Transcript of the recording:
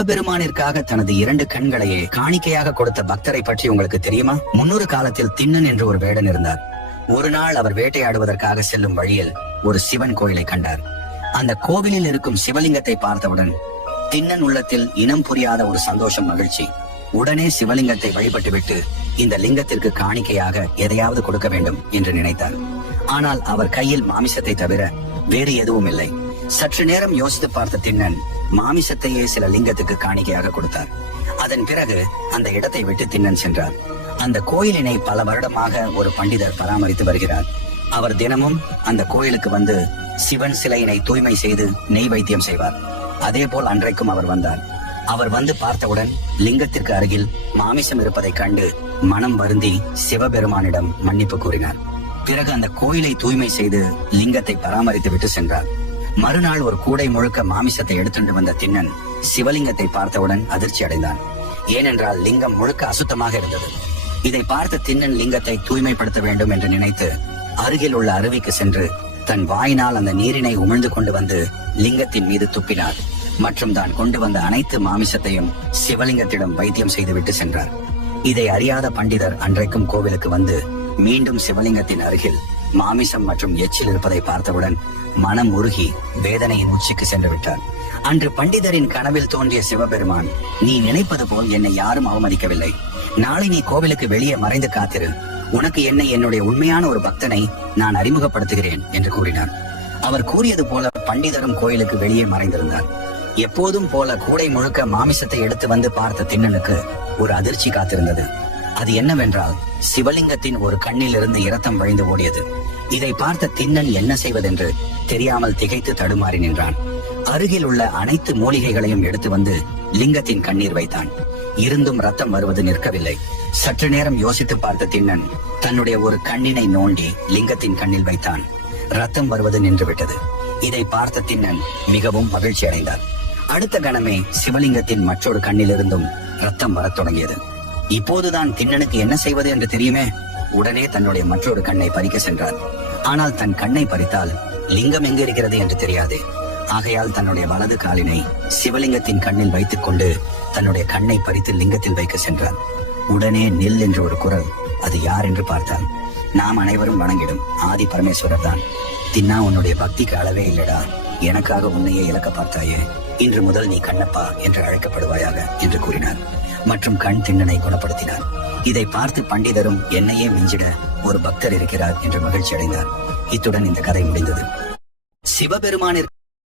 சிவபெருமானிற்காக தனது 2 கண்களையே காணிக்கையாக கொடுத்த பக்தரை பற்றி உங்களுக்கு தெரியுமா? முன்னொரு காலத்தில் திண்ணன் என்று ஒரு வேடன் இருந்தார். ஒரு நாள் அவர் வேட்டையாடுவதற்காக செல்லும் வழியில் ஒரு சிவன் கோயிலை கண்டார். அந்த கோவிலில் இருக்கும் சிவலிங்கத்தை பார்த்தவுடன் திண்ணன் உள்ளத்தில் இனம் புரியாத ஒரு சந்தோஷம், மகிழ்ச்சி. உடனே சிவலிங்கத்தை வழிபட்டுவிட்டு இந்த லிங்கத்திற்கு காணிக்கையாக எதையாவது கொடுக்க வேண்டும் என்று நினைத்தார். ஆனால் அவர் கையில் மாமிசத்தை தவிர வேறு எதுவும் இல்லை. சற்று நேரம் யோசித்து பார்த்த திண்ணன் மாமிசத்தையே சில லிங்கத்துக்கு காணிக்கையாக கொடுத்தார். அதன் பிறகு அந்த இடத்தை விட்டு திண்ணன் சென்றார். அந்த கோயிலினை பல வருடமாக ஒரு பண்டிதர் பராமரித்து வருகிறார். அவர் தினமும் அந்த கோயிலுக்கு வந்து சிவன் சிலையினை தூய்மை செய்து நெய் வைத்தியம் செய்வார். அதே போல் அன்றைக்கும் அவர் வந்தார். அவர் வந்து பார்த்தவுடன் லிங்கத்திற்கு அருகில் மாமிசம் இருப்பதை கண்டு மனம் வருந்தி சிவபெருமானிடம் மன்னிப்பு கூறினார். பிறகு அந்த கோயிலை தூய்மை செய்து லிங்கத்தை பராமரித்து விட்டு சென்றார். மறுநாள் ஒரு கூடை முழுக்க மாமிசத்தை எடுத்துட்டு வந்த திண்ணன் சிவலிங்கத்தை பார்த்தவுடன் அதிர்ச்சி அடைந்தான். ஏனென்றால் லிங்கம் முழுக்க அசுத்தமாக இருந்தது. இதை பார்த்த திண்ணன் லிங்கத்தை தூய்மைப்படுத்த வேண்டும் என்று நினைத்து அருகில் உள்ள அருவிக்கு சென்று தன் வாயினால் அந்த நீரினை உமிழ்ந்து கொண்டு வந்து லிங்கத்தின் மீது துப்பினார். மற்றும் தான் கொண்டு வந்த அனைத்து மாமிசத்தையும் சிவலிங்கத்திடம் வைத்தியம் செய்துவிட்டு சென்றார். இதை அறியாத பண்டிதர் அன்றைக்கும் கோவிலுக்கு வந்து மீண்டும் சிவலிங்கத்தின் அருகில் மாமிசம் மற்றும் எச்சில் இருப்பதை பார்த்தவுடன் மனம் உருகி வேதனையின் உச்சிக்கு சென்று விட்டார். அன்று பண்டிதரின் கனவில் தோன்றிய சிவபெருமான், நீ நினைப்பது போல் என்னை யாரும் அவமதிக்கவில்லை. நாளை நீ கோவிலுக்கு வெளியே மறைந்து காத்திரு. உனக்கு என்னை என்னுடைய உண்மையான ஒரு பக்தனை நான் அறிமுகப்படுத்துகிறேன் என்று கூறினார். அவர் கூறியது போல பண்டிதரும் கோயிலுக்கு வெளியே மறைந்திருந்தார். எப்போதும் போல கூடை முழுக்க மாமிசத்தை எடுத்து வந்து பார்த்த திண்ணனுக்கு ஒரு அதிர்ச்சி காத்திருந்தது. அது என்னவென்றால் சிவலிங்கத்தின் ஒரு கண்ணில் இருந்து இரத்தம் வழிந்து ஓடியது. இதை பார்த்த திண்ணன் என்ன செய்வதென்று தெரியாமல் திகைத்து தடுமாறி நின்றான். அருகில் உள்ள அனைத்து மூலிகைகளையும் எடுத்து வந்து லிங்கத்தின் கண்ணீர் வைத்தான். இருந்தும் ரத்தம் வருவது நிற்கவில்லை. சற்று நேரம் யோசித்து பார்த்த திண்ணன் தன்னுடைய ஒரு கண்ணினை நோண்டி லிங்கத்தின் கண்ணில் வைத்தான். ரத்தம் வருவது நின்றுவிட்டது. இதை பார்த்த திண்ணன் மிகவும் மகிழ்ச்சி அடைந்தார். அடுத்த கணமே சிவலிங்கத்தின் மற்றொரு கண்ணிலிருந்தும் ரத்தம் வரத் தொடங்கியது. இப்போதுதான் திண்ணனுக்கு என்ன செய்வது என்று தெரியுமே. உடனே தன்னுடைய மற்றொரு கண்ணை பறிக்க சென்றார். ஆனால் தன் கண்ணை பறித்தால் லிங்கம் எங்கு இருக்கிறது என்று தெரியாது. ஆகையால் தன்னுடைய வலது காலினை சிவலிங்கத்தின் கண்ணில் வைத்துக் கொண்டு தன்னுடைய கண்ணை பறித்து லிங்கத்தில் வைக்க சென்றார். உடனே நில் என்ற ஒரு குரல். அது யார் என்று பார்த்தால் நாம் அனைவரும் வணங்கிடும் ஆதி பரமேஸ்வரர் தான். தின்னா, உன்னுடைய பக்திக்கு அளவே இல்லடா. எனக்காக உன்னையே இழக்க பார்த்தாயே. இன்று முதல் நீ கண்ணப்பா என்று அழைக்கப்படுவாயாக என்று கூறினார். மற்றும் கண் திண்ணனை குணப்படுத்தினார். இதை பார்த்து பண்டிதரும் என்னையே மிஞ்சிட ஒரு பக்தர் இருக்கிறார் என்று மகிழ்ச்சி அடைந்தார். இத்துடன் இந்த கதை முடிந்தது. சிவபெருமானிற்கு